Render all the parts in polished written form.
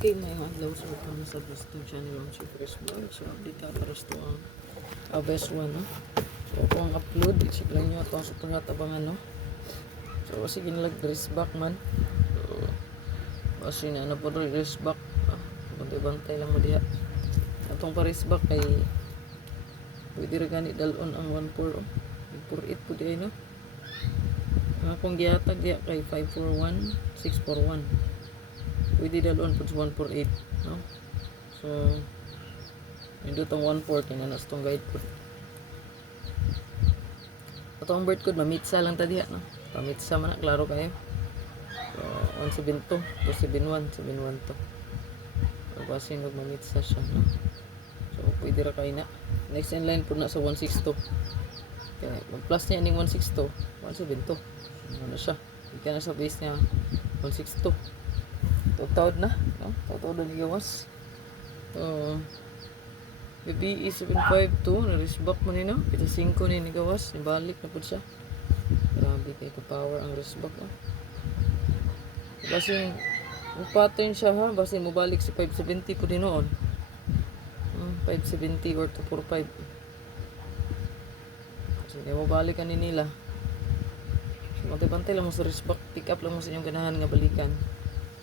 Okay, may adlaw sa kami sa best channel on si Chris Boy. So, update ka para sa ang best one, no? So, kung upload, isip lang nyo itong super hot abangan, no? So, sige nilag dress back man. So, kasi na po rin dress back. Bantay-bantay lang mo diha. Atong pa-dress back kay pwede rin ganit dalon ang 1-4, oh. 4-8 po diha, no? Kung gihatag diha kay 541, 641. Pwede dalon po sa 148, no? So, hindi itong 140 na nas itong guide po. Itong bird code, mamitsa lang ta diha, no? Pamitsa man na, klaro kayo. So, 172, 271, 712 to. So, basin huwag mamitsa siya, no? So, pwede ra kayo na. Next in line po na sa 162. Kaya, mag-plus niya ning 162, 172. Ano siya? Hindi ka na sa base niya 162. Taud na, no? Taud na nigawas. BBE 752, na-resback mo nino. Kita 5 ni nigawas, nibalik na po siya. Grabe kayo ka-power ang resback, no? Kasi, yung pattern siya, ha? Basta mo balik si 570 po din noon. 570 or 245. So, hindi mo balikan ni nila. So, matibantay lang mo sa resback. Pick up lang mo sa inyong ganahan nga balikan.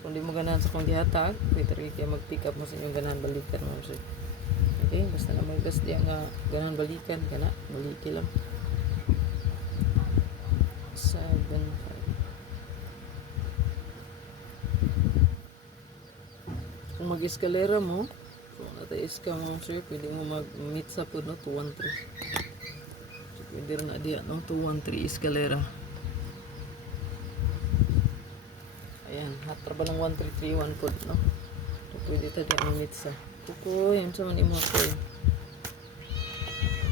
Kung di mo ganahan sa kong gihatag, pwede rin kaya mag-pick up mo sa inyong ganahan balikan mo. So, okay, basta na may gas diya nga ganahan balikan ka na, baliki lang. 7-5. Kung mag-eskalera mo, kung natayis ka mo, sir, pwede mo mag-meet sa po, no, 213. So, pwede rin na diya, no, 213 eskalera. Ayan, hatra ba ng 1331 po, no? So, pwede tayo ang meet sa. Kukoy, ano sa man imo ko?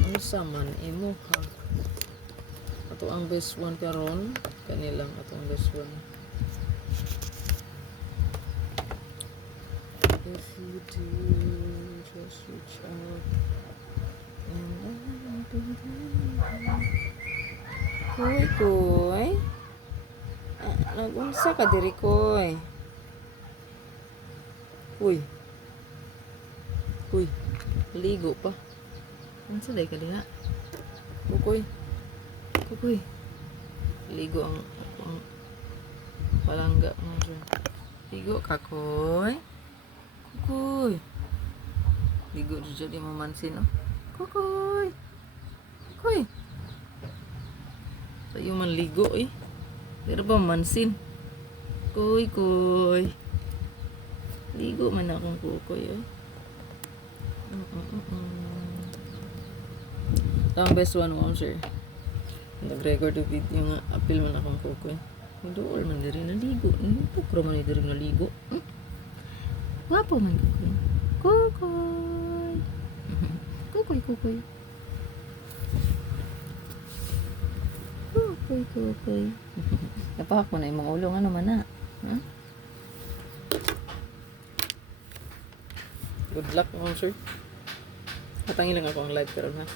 Ano sa man imo, ha? Ato ang best one karon, kanilang atong best one. If you do, just reach out. And I'll be there. Koy. Nagunsa ka diri, Koy. Uy. Ligo pa. Ano sa day ka diha? Kukoy. Ligo ang palangga mo dyan. Ligo ka, Koy. Ligo dyan di mo mansin, no? Kukoy. Sa'yo man ligo, eh. Pero ba mansin? Koy. Ligo man akong kukoy, eh. Ang best one mo, sir. Nag-record yung video nga. Apil man akong kukoy. Dool man diri naligo. Pukro man diri naligo. Wapo man kukoy. Kukoy. Napahak mo na yung mga ulo. Ano man na? Huh? Good luck, sir. Patangin lang ako ang live karon, ha?